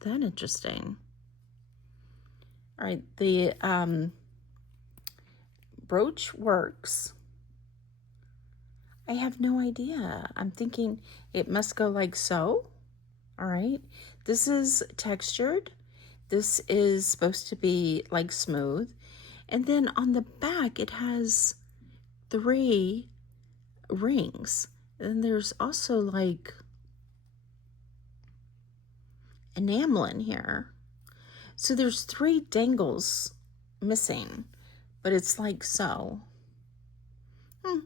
that interesting? All right, the brooch works. I have no idea. I'm thinking it must go like so. All right, this is textured. This is supposed to be like smooth. And then on the back, it has 3 rings. And there's also like enamel in here. So there's 3 dangles missing, but it's like so. I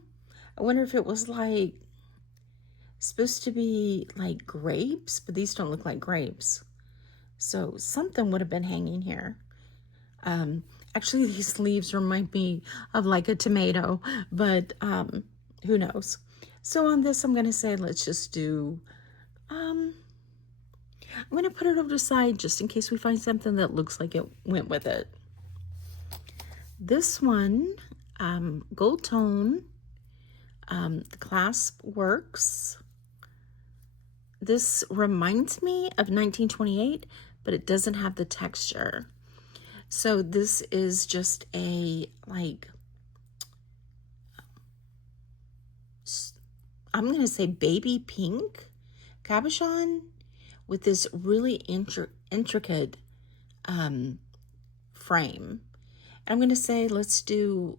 wonder if it was like supposed to be like grapes, but these don't look like grapes. So something would have been hanging here. Actually, these leaves remind me of like a tomato, but who knows? So on this, I'm going to say, let's just do, I'm going to put it over the side just in case we find something that looks like it went with it. This one, gold tone, the clasp works. This reminds me of 1928, but it doesn't have the texture. So this is just a, like, I'm going to say baby pink cabochon with this really intricate frame. I'm going to say let's do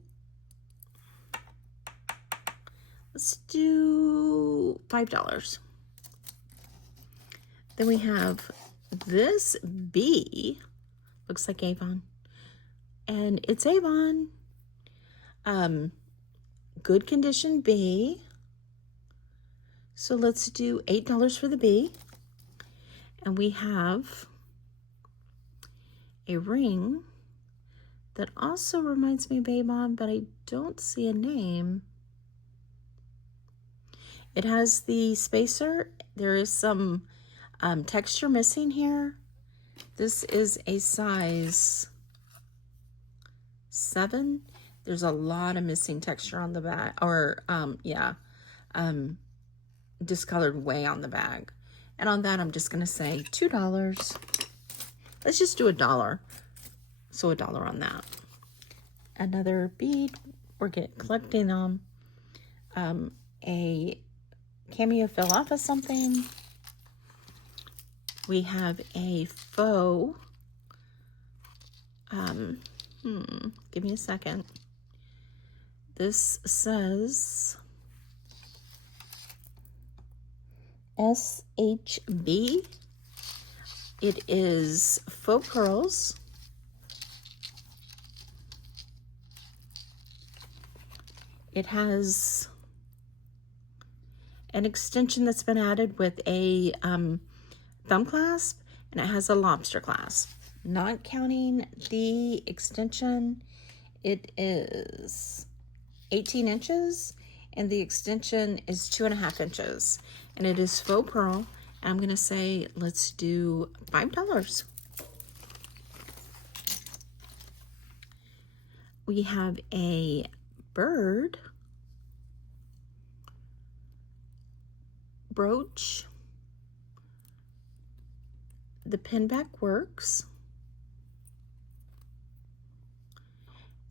$5. Then we have this bee, looks like Avon, and it's Avon, good condition bee. So let's do $8 for the bee. And we have a ring that also reminds me of Avon, but I don't see a name. It has the spacer. There is some texture missing here. This is a size 7. There's a lot of missing texture on the back, or discolored way on the bag. And on that, I'm just going to say $2. Let's just do $1. So $1 on that. Another bead. We're collecting them. A cameo fell off of something. We have a faux. Give me a second. This says SHB. It is faux pearls. It has an extension that's been added with a thumb clasp, and it has a lobster clasp. Not counting the extension, it is 18 inches, and the extension is 2.5 inches, and it is faux pearl. And I'm gonna say, let's do $5. We have a bird brooch. The pinback works.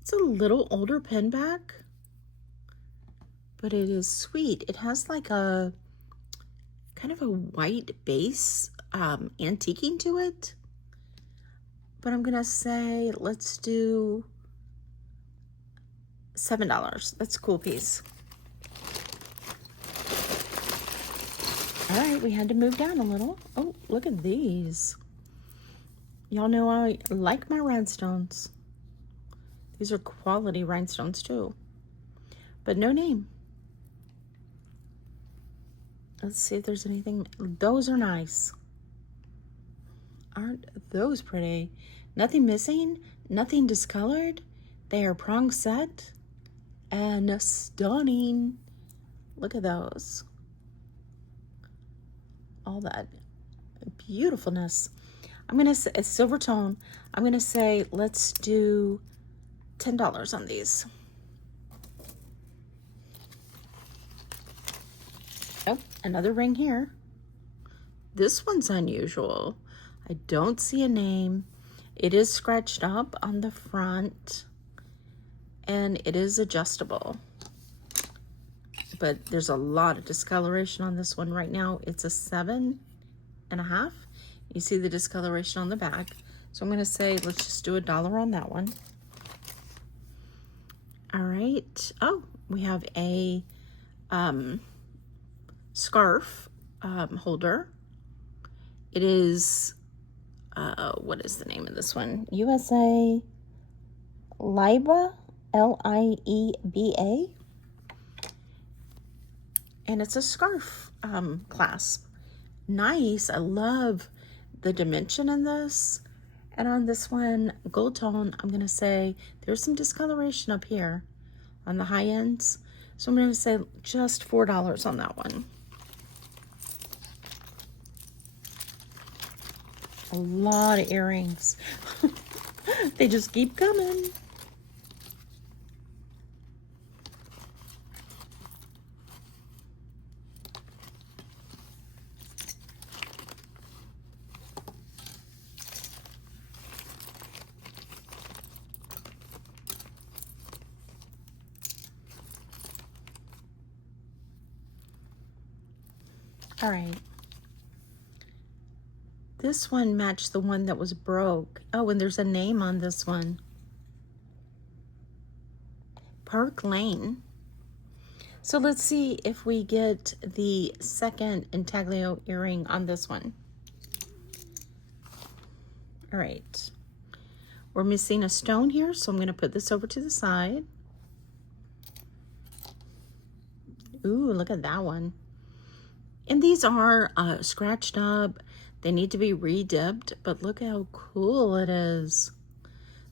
It's a little older pinback, but it is sweet. It has like a kind of a white base, antiquing to it. But I'm gonna say, let's do $7. That's a cool piece. All right, we had to move down a little. Oh, look at these. Y'all know I like my rhinestones. These are quality rhinestones too, but no name. Let's see if there's anything. Those are nice. Aren't those pretty? Nothing missing, nothing discolored. They are prong set and stunning. Look at those. All that beautifulness. I'm gonna say it's silver tone. I'm gonna say let's do $10 on these. Oh, another ring here. This one's unusual. I don't see a name. It is scratched up on the front, and it is adjustable. But there's a lot of discoloration on this one right now. It's a 7.5. You see the discoloration on the back. So I'm gonna say, let's just do $1 on that one. All right. Oh, we have a scarf holder. It is, what is the name of this one? USA Lieba, Lieba. And it's a scarf clasp. Nice. I love the dimension in this. And on this one, gold tone, I'm gonna say there's some discoloration up here on the high ends. So I'm gonna say just $4 on that one. A lot of earrings. They just keep coming. All right. This one matched the one that was broke. Oh, and there's a name on this one. Park Lane. So let's see if we get the second intaglio earring on this one. All right. We're missing a stone here, so I'm going to put this over to the side. Ooh, look at that one. And these are scratched up. They need to be re-dipped, but look how cool it is.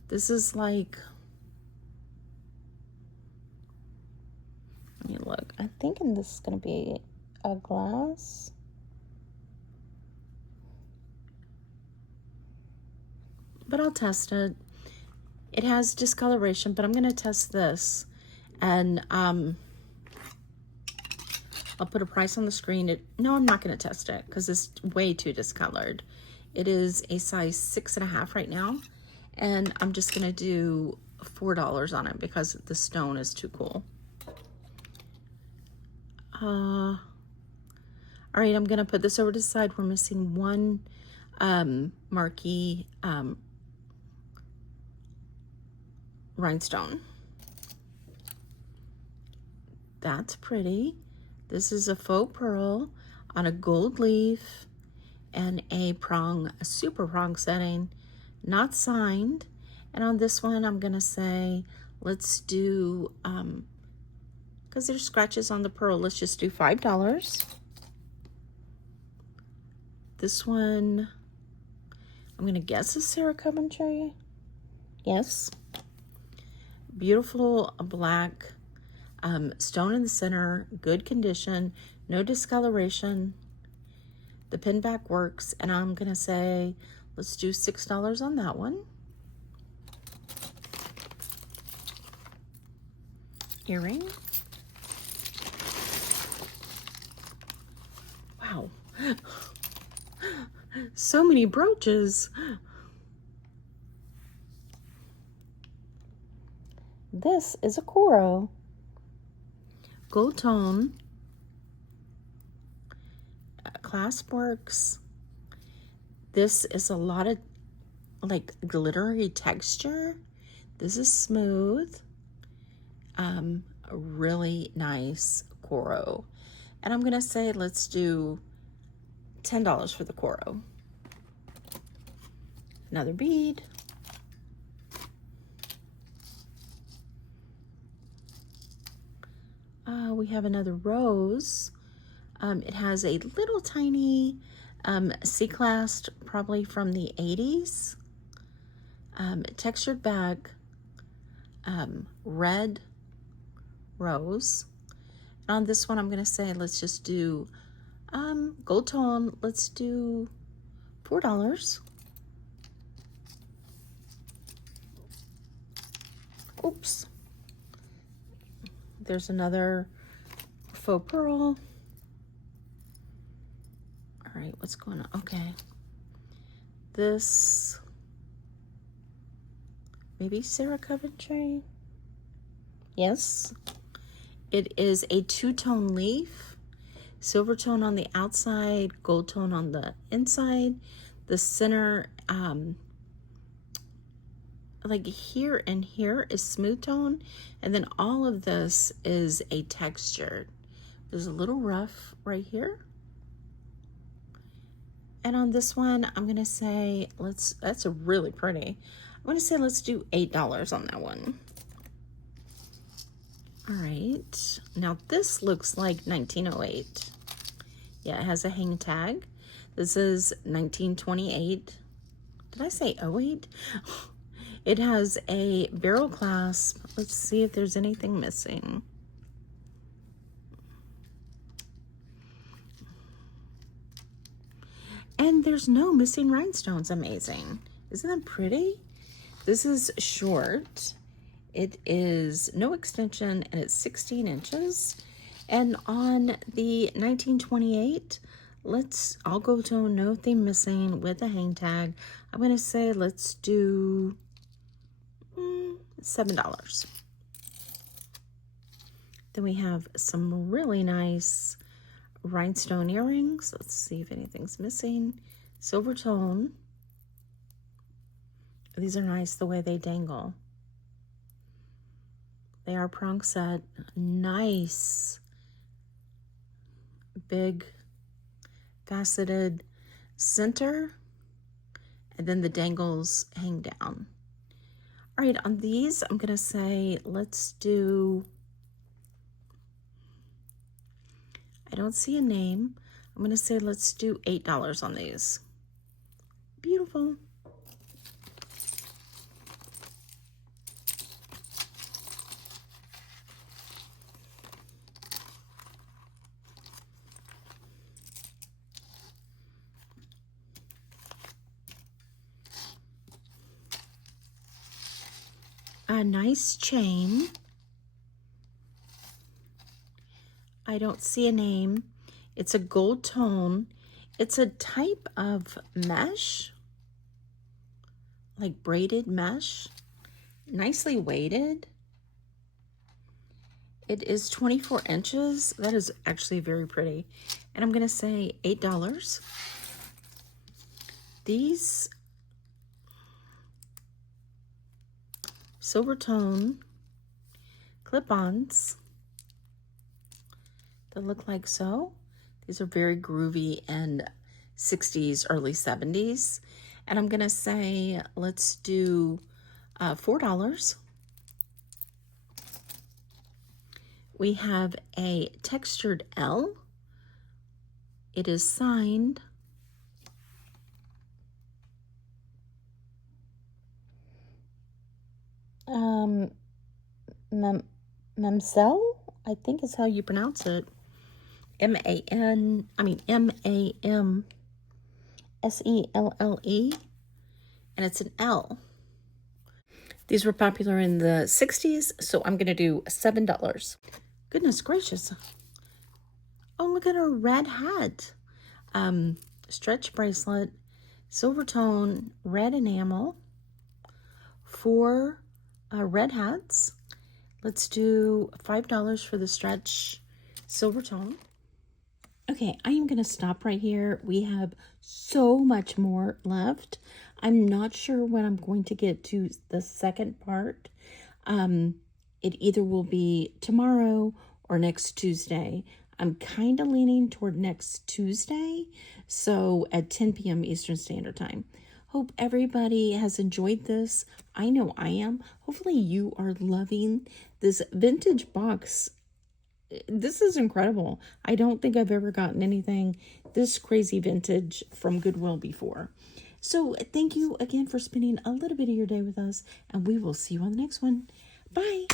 This is like, let me look. I'm thinking this is going to be a glass. But I'll test it. It has discoloration, but I'm going to test this. And I'll put a price on the screen. No, I'm not going to test it because it's way too discolored. It is a size 6.5 right now. And I'm just going to do $4 on it because the stone is too cool. All right, I'm going to put this over to the side. We're missing one marquee rhinestone. That's pretty. This is a faux pearl on a gold leaf and a super prong setting, not signed. And on this one, I'm gonna say, let's do, because there's scratches on the pearl, let's just do $5. This one, I'm gonna guess is Sarah Coventry. Yes. Beautiful black stone in the center, good condition, no discoloration. The pin back works, and I'm gonna say, let's do $6 on that one. Earring. Wow. So many brooches. This is a coral. Gold tone. Clasp works. This is a lot of like glittery texture. This is smooth. A really nice coral. And I'm gonna say let's do $10 for the coral. Another bead. We have another rose. It has a little tiny C-clasp, probably from the 80s. Textured bag, red rose. And on this one, I'm gonna say let's just do gold tone. Let's do $4. Oops. There's another faux pearl. All right, what's going on? Okay. This, maybe Sarah Coventry. Yes. It is a two-tone leaf. Silver tone on the outside, gold tone on the inside. The center, like here and here is smooth tone, and then all of this is a textured. There's a little rough right here. And on this one, I'm gonna say, that's a really pretty. I'm gonna say let's do $8 on that one. All right, now this looks like 1908. Yeah, it has a hang tag. This is 1928. Did I say 08? It has a barrel clasp. Let's see if there's anything missing. And there's no missing rhinestones. Amazing. Isn't that pretty? This is short. It is no extension, and it's 16 inches. And on the 1928, I'll go to no thing missing with a hang tag. I'm gonna say let's do $7. Then we have some really nice rhinestone earrings. Let's see if anything's missing. Silver tone. These are nice the way they dangle. They are prong set. Nice big faceted center, and then the dangles hang down. All right, on these, I'm gonna say let's do, I don't see a name. I'm gonna say let's do $8 on these. Beautiful. A nice chain. I don't see a name. It's a gold tone. It's a type of mesh, like braided mesh, nicely weighted. It is 24 inches. That is actually very pretty. And I'm gonna say $8. These silver tone clip-ons. that look like so. These are very groovy and 60s, early 70s. And I'm going to say, let's do $4. We have a textured L. It is signed Mamsell, I think is how you pronounce it. Mamselle, and it's an L. These were popular in the 60s, so I'm going to do $7. Goodness gracious. Oh, look at her red hat. Stretch bracelet, silver tone, red enamel, 4 red hats. Let's do $5 for the stretch silver tone. Okay, I am going to stop right here. We have so much more left. I'm not sure when I'm going to get to the second part. It either will be tomorrow or next Tuesday. I'm kind of leaning toward next Tuesday, so at 10 p.m. Eastern Standard Time. Hope everybody has enjoyed this. I know I am. Hopefully you are loving this vintage box. This is incredible. I don't think I've ever gotten anything this crazy vintage from Goodwill before. So thank you again for spending a little bit of your day with us, and we will see you on the next one. Bye.